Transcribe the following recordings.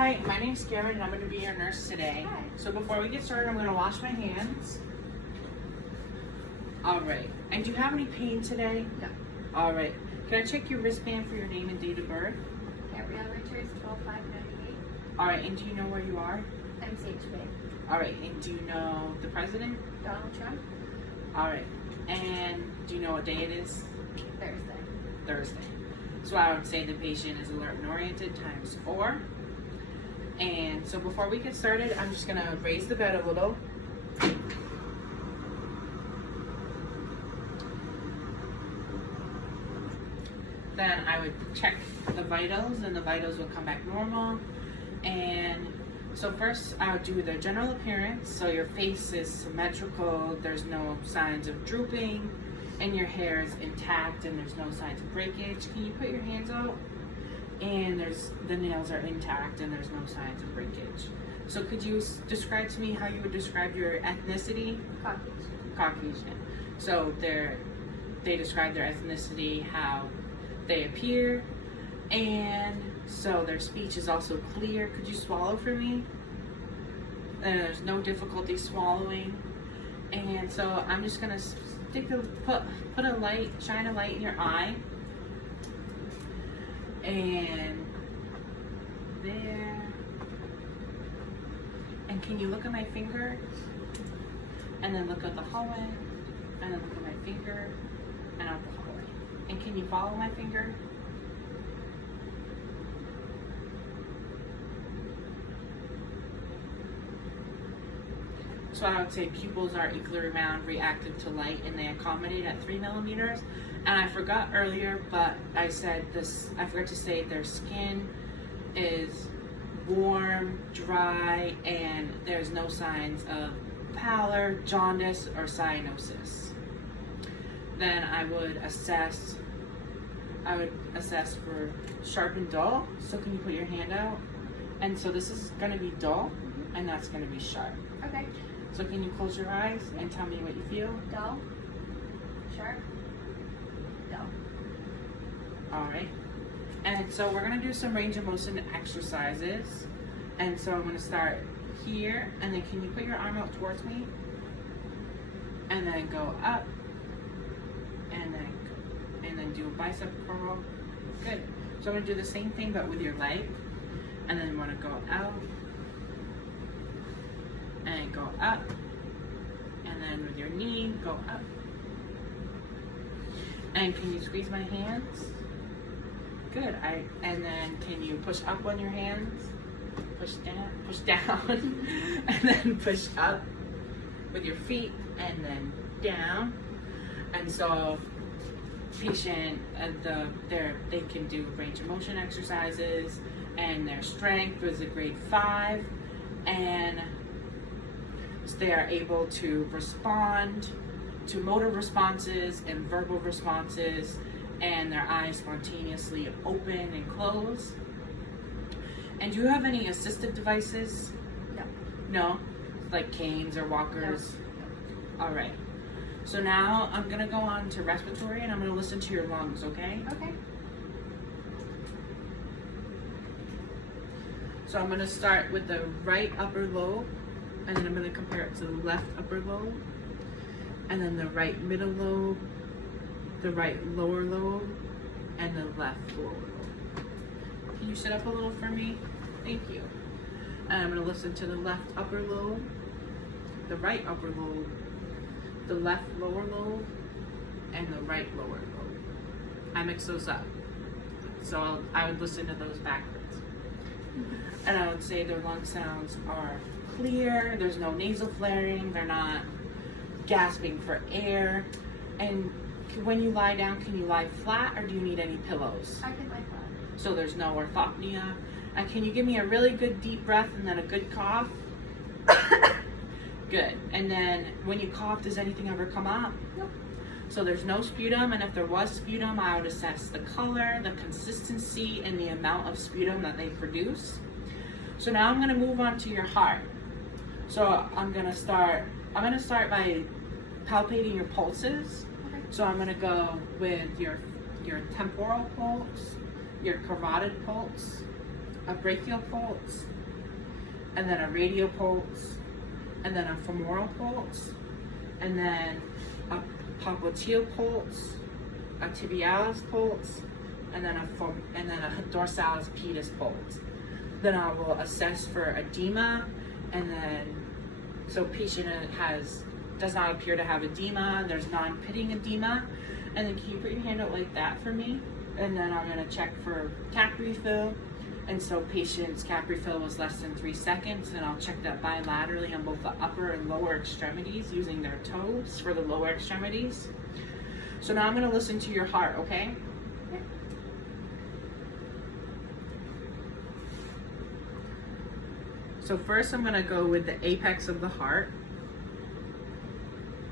Hi, my name's Karen and I'm going to be your nurse today. Hi. So before we get started, I'm going to wash my hands. Alright, and do you have any pain today? No. Alright, can I check your wristband for your name and date of birth? Gabrielle Richards, 12598. Alright, and do you know where you are? MCH Bay. Alright, and do you know the president? Donald Trump. Alright, and do you know what day it is? Thursday. Thursday. So I would say the patient is alert and oriented times 4. And so before we get started, I'm just gonna raise the bed a little. Then I would check the vitals and the vitals will come back normal. And so first I would do the general appearance. So your face is symmetrical, there's no signs of drooping, and your hair is intact and there's no signs of breakage. Can you put your hands out? And the nails are intact and there's no signs of breakage. So could you describe to me how you would describe your ethnicity? Caucasian. Caucasian. So they describe their ethnicity, how they appear, and so their speech is also clear. Could you swallow for me? And there's no difficulty swallowing. And so I'm just gonna put a light, shine a light in your eye. And there. And can you look at my finger? And then look at the hallway. And then look at my finger. And out the hallway. And can you follow my finger? So I would say pupils are equally round, reactive to light, and they accommodate at 3 millimeters. And I forgot earlier, but I forgot to say their skin is warm, dry, and there's no signs of pallor, jaundice, or cyanosis. Then I would assess for sharp and dull. So can you put your hand out? And so this is gonna be dull, and that's gonna be sharp. Okay. So can you close your eyes and tell me what you feel? Dull. Sharp. Dull. Alright. And so we're going to do some range of motion exercises. And so I'm going to start here. And then can you put your arm out towards me? And then go up. And then do a bicep curl. Good. So I'm going to do the same thing but with your leg. And then you want to go out. And go up. And then with your knee, go up. And can you squeeze my hands? Good. And then can you push up on your hands? Push down, and then push up with your feet, and then down. And so patient, they can do range of motion exercises, and their strength was a grade 5, and they are able to respond to motor responses and verbal responses, and their eyes spontaneously open and close. And do you have any assistive devices? No. No? Like canes or walkers? No. All right. So now I'm gonna go on to respiratory and I'm gonna listen to your lungs, okay? Okay. So I'm gonna start with the right upper lobe, and then I'm gonna compare it to the left upper lobe, and then the right middle lobe, the right lower lobe, and the left lower lobe. Can you sit up a little for me? Thank you. And I'm going to listen to the left upper lobe, the right upper lobe, the left lower lobe, and the right lower lobe. I mix those up. So I would listen to those backwards. And I would say their lung sounds are clear, there's no nasal flaring, they're not gasping for air. And when you lie down, can you lie flat or do you need any pillows? I can lie flat. So there's no orthopnea. And can you give me a really good deep breath and then a good cough? Good. And then when you cough, does anything ever come up? Nope. So there's no sputum, and if there was sputum, I would assess the color, the consistency, and the amount of sputum that they produce. So now I'm going to move on to your heart. So I'm going to start by palpating your pulses. Okay. So I'm going to go with your temporal pulse, your carotid pulse, a brachial pulse, and then a radial pulse, and then a femoral pulse, and then a popliteal pulse, a tibialis pulse, and then a dorsalis pedis pulse. Then I will assess for edema, and then so patient does not appear to have edema. There's non-pitting edema, and then can you put your hand out like that for me? And then I'm gonna check for cap refill. And so patient's cap refill was less than 3 seconds, and I'll check that bilaterally on both the upper and lower extremities using their toes for the lower extremities. So now I'm gonna listen to your heart, okay? So first I'm gonna go with the apex of the heart.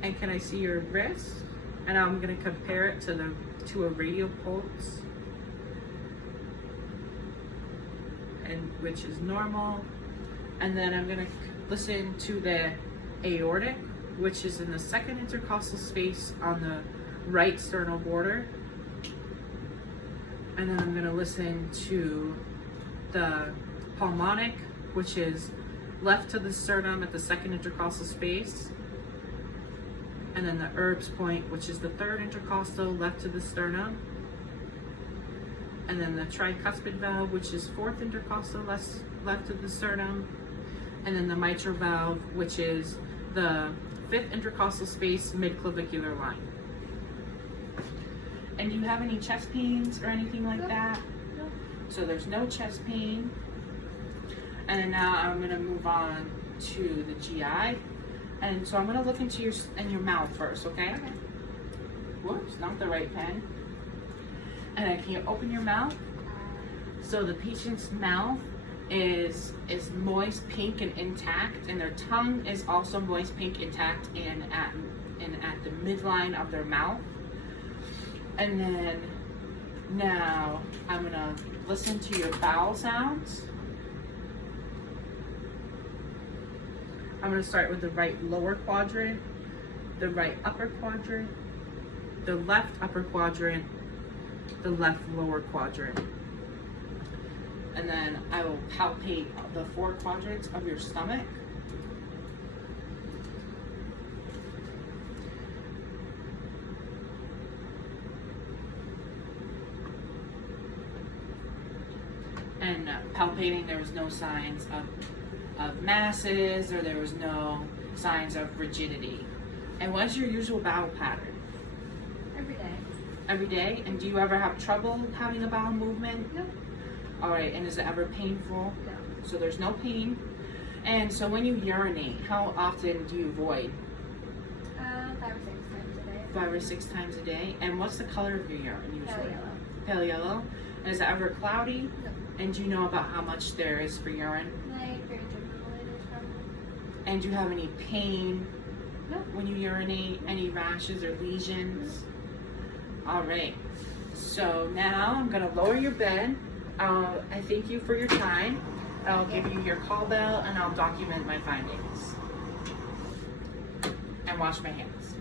And can I see your wrist? And I'm gonna compare it to a radial pulse, and which is normal. And then I'm gonna listen to the aortic, which is in the second intercostal space on the right sternal border. And then I'm gonna listen to the pulmonic, which is left to the sternum at the second intercostal space. And then the Erb's point, which is the third intercostal left to the sternum. And then the tricuspid valve, which is fourth intercostal left to the sternum. And then the mitral valve, which is the fifth intercostal space mid-clavicular line. And do you have any chest pains or anything like that? No. So there's no chest pain. And then now I'm gonna move on to the GI. And so I'm gonna look into your mouth first, okay? Okay. Whoops, not the right pen. And then can you open your mouth? So the patient's mouth is moist, pink, and intact, and their tongue is also moist, pink, intact, and at the midline of their mouth. And then now I'm gonna listen to your bowel sounds. I'm gonna start with the right lower quadrant, the right upper quadrant, the left upper quadrant, the left lower quadrant. And then I will palpate the 4 quadrants of your stomach. And palpating, there was no signs of masses, or there was no signs of rigidity. And what's your usual bowel pattern? Every day. Every day? And do you ever have trouble having a bowel movement? No. All right, and is it ever painful? No. So there's no pain. And so when you urinate, how often do you void? 5 or 6 times a day. 5 or 6 times a day. And what's the color of your urine usually? Pale yellow. Pale yellow. And is it ever cloudy? No. And do you know about how much there is for urine? Like 300 milliliters probably. And do you have any pain No. when you urinate? Any rashes or lesions? All right. So now I'm gonna lower your bed. I thank you for your time. I'll give you your call bell, and I'll document my findings. And wash my hands.